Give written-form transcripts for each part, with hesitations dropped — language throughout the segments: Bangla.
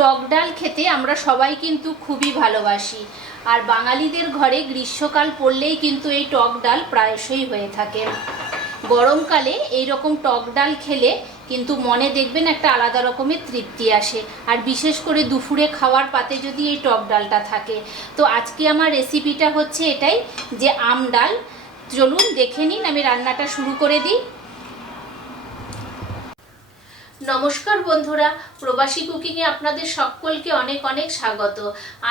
টক ডাল খেতে আমরা সবাই কিন্তু খুবই ভালোবাসি, আর বাঙালিদের ঘরে গ্রীষ্মকাল পড়লেই কিন্তু এই টক ডাল প্রায়শই হয়ে থাকে। গরমকালে এই রকম টক ডাল খেলে কিন্তু মনে দেখবেন একটা আলাদা রকমের তৃপ্তি আসে, আর বিশেষ করে দুপুরে খাওয়ার পাতে যদি এই টক ডালটা থাকে। তো আজকে আমার রেসিপিটা হচ্ছে এটাই, যে আম ডাল। চলুন দেখে নিন, আমি রান্নাটা শুরু করে দিই। নমস্কার বন্ধুরা, প্রবাসী কুকিংয়ে আপনাদের সকলকে অনেক অনেক স্বাগত।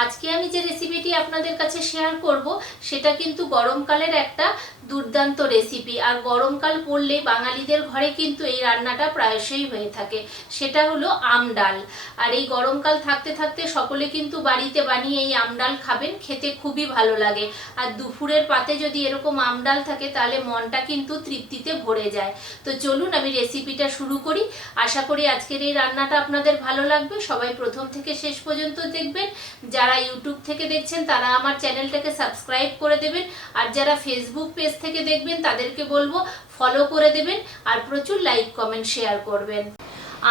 আজকে আমি যে রেসিপিটি আপনাদের কাছে শেয়ার করব সেটা কিন্তু গরমকালের একটা দুর্দান্ত রেসিপি। আর গরমকাল পড়লে বাঙালিদের ঘরে কিন্তু এই রান্নাটা প্রায়শই হয়ে থাকে, সেটা হলো আম ডাল। আর এই গরমকাল থাকতে থাকতে সকলে কিন্তু বাড়িতে বানিয়ে এই আম ডাল খাবেন, খেতে খুবই ভালো লাগে। আর দুপুরের পাতে যদি এরকম আম ডাল থাকে তাহলে মনটা কিন্তু তৃপ্তিতে ভরে যায়। তো চলুন আমি রেসিপিটা শুরু করি। আশা করি আজকের এই রান্নাটা আপনাদের ভালো লাগবে। সবাই প্রথম থেকে শেষ পর্যন্ত দেখবেন। যারা ইউটিউব থেকে দেখছেন তারা আমার চ্যানেলটাকে সাবস্ক্রাইব করে দেবেন, আর যারা ফেসবুক পেজ থেকে দেখবেন তাদেরকে বলবো ফলো করে দেবেন, আর প্রচুর লাইক কমেন্ট শেয়ার করবেন।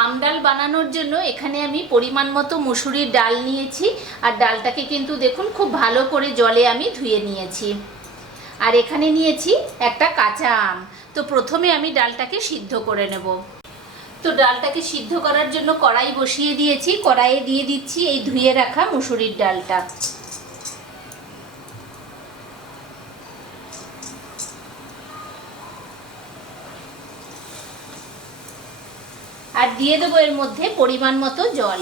আম ডাল বানানোর জন্য এখানে আমি পরিমাণ মতো মুসুরির ডাল নিয়েছি, আর ডালটাকে কিন্তু দেখুন খুব ভালো করে জলে আমি ধুয়ে নিয়েছি। আর এখানে নিয়েছি একটা কাঁচা আম। তো প্রথমে আমি ডালটাকে সিদ্ধ করে নেব। তো ডালটাকে সিদ্ধ করার জন্য কড়াই বসিয়ে দিয়েছি। কড়াইয়ে দিয়ে দিচ্ছি এই ধুয়ে রাখা মুসুরির ডালটা, আর দিয়ে দেবো এর মধ্যে পরিমাণ মতো জল।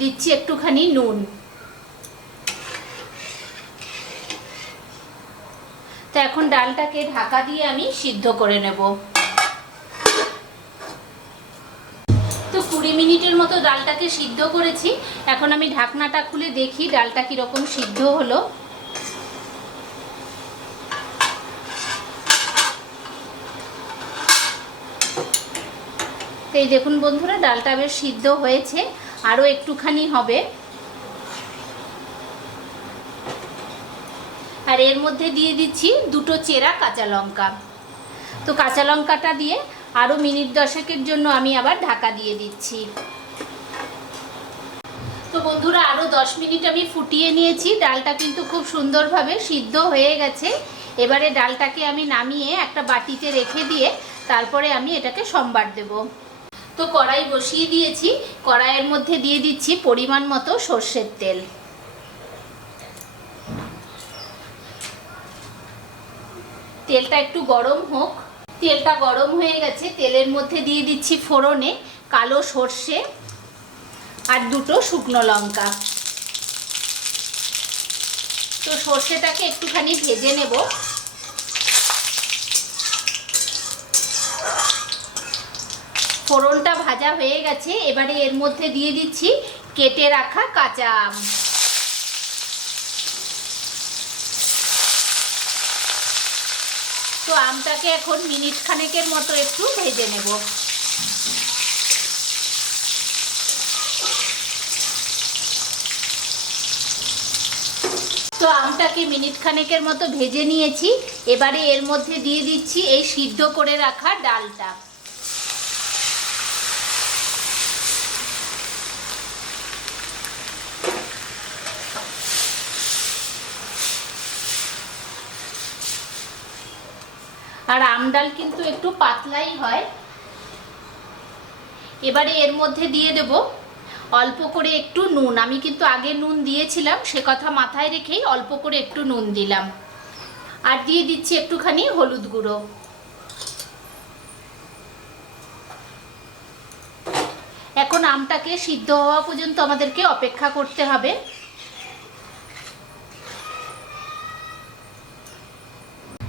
দিচ্ছি একটুখানি নুন। তো এখন ডালটাকে ঢাকা দিয়ে আমি সিদ্ধ করে নেব। তো 20 মিনিটের মতো ডালটাকে সিদ্ধ করেছি। এখন আমি ঢাকনাটা খুলে দেখি ডালটা কিরকম সিদ্ধ হলো। তো এই দেখুন বন্ধুরা, ডালটা বেশ সিদ্ধ হয়েছে, আরও একটুখানি হবে। আর এর মধ্যে দিয়ে দিচ্ছি দুটো চেরা কাঁচা লঙ্কা। তো কাঁচা লঙ্কাটা দিয়ে আরও মিনিট 10 জন্য আমি আবার ঢাকা দিয়ে দিচ্ছি। তো বন্ধুরা, আরও 10 মিনিট আমি ফুটিয়ে নিয়েছি। ডালটা কিন্তু খুব সুন্দরভাবে সিদ্ধ হয়ে গেছে। এবারে ডালটাকে আমি নামিয়ে একটা বাটিতে রেখে দিয়ে তারপরে আমি এটাকে সম্বার দেব। তো কড়াই বসিয়ে দিয়েছি। কড়াইয়ের মধ্যে দিয়ে দিচ্ছি পরিমাণ মতো সর্ষের তেল। তেলটা একটু গরম হোক। তেলটা গরম হয়ে গেছে। তেলের মধ্যে দিয়ে দিচ্ছি ফোড়নে কালো সর্ষে আর দুটো শুকনো লঙ্কা। তো সর্ষেটাকে একটুখানি ভেজে নেব। ফোড়নটা ভাজা হয়ে গেছে। এবারে এর মধ্যে দিয়ে দিচ্ছি কেটে রাখা কাঁচা আম। তো আমটাকে এখন মিনিট খানেকের মতো একটু ভেজে নেব। তো আমটাকে মিনিট খানেকের মতো ভেজে নিয়েছি। এবারে এর মধ্যে দিয়ে দিচ্ছি এই সিদ্ধ করে রাখা ডালটা। আর আম ডাল কিন্তু একটু পাতলাই হয়। এবারে এর মধ্যে দিয়ে দেব অল্প করে একটু নুন। আমি কিন্তু আগে নুন দিয়েছিলাম, সে কথা মাথায় রেখেই অল্প করে একটু নুন দিলাম। আর দিয়ে দিচ্ছি একটুখানি হলুদ গুঁড়ো। এখন আমটাকে সিদ্ধ হওয়া পর্যন্ত আমাদেরকে অপেক্ষা করতে হবে।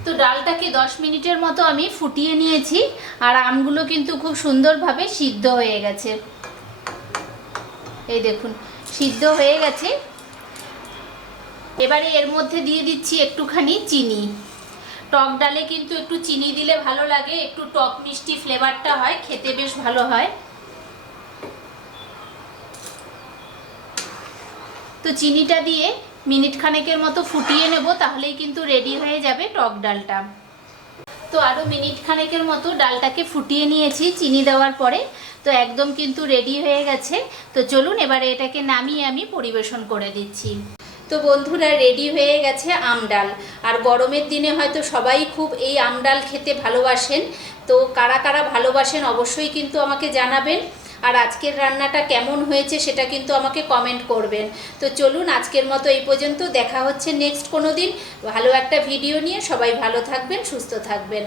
তো ডালটাকে 10 মিনিটের মতো আমি ফুটিয়ে নিয়েছি, আর আমগুলো কিন্তু খুব সুন্দরভাবে সিদ্ধ হয়ে গেছে। এই দেখুন সিদ্ধ হয়ে গেছে। এবারে এর মধ্যে দিয়ে দিচ্ছি একটুখানি চিনি। টক ডালে কিন্তু একটু চিনি দিলে ভালো লাগে, একটু টক মিষ্টি ফ্লেভারটা হয়, খেতে বেশ ভালো হয়। তো চিনিটা দিয়ে মিনিট খানেকের মতো ফুটিয়ে নেব, তাহলেই কিন্তু রেডি হয়ে যাবে টক ডালটা। তো তো আরও মিনিট খানেকের মতো ডালটাকে ফুটিয়ে নিয়েছি চিনি দেওয়ার পরে। তো একদম কিন্তু রেডি হয়ে গেছে। তো চলুন এবারে এটাকে নামিয়ে আমি পরিবেশন করে দিচ্ছি। তো বন্ধুরা, রেডি হয়ে গেছে আম ডাল। আর গরমের দিনে হয়তো সবাই খুব এই আম ডাল খেতে ভালোবাসেন। তো কারা কারা ভালোবাসেন অবশ্যই কিন্তু আমাকে জানাবেন। আর আজকের রান্নাটা কেমন হয়েছে সেটা কিন্তু আমাকে কমেন্ট করবেন। তো চলুন আজকের মতো এই পর্যন্ত। দেখা হচ্ছে নেক্সট কোনো দিন ভালো একটা ভিডিও নিয়ে। সবাই ভালো থাকবেন, সুস্থ থাকবেন।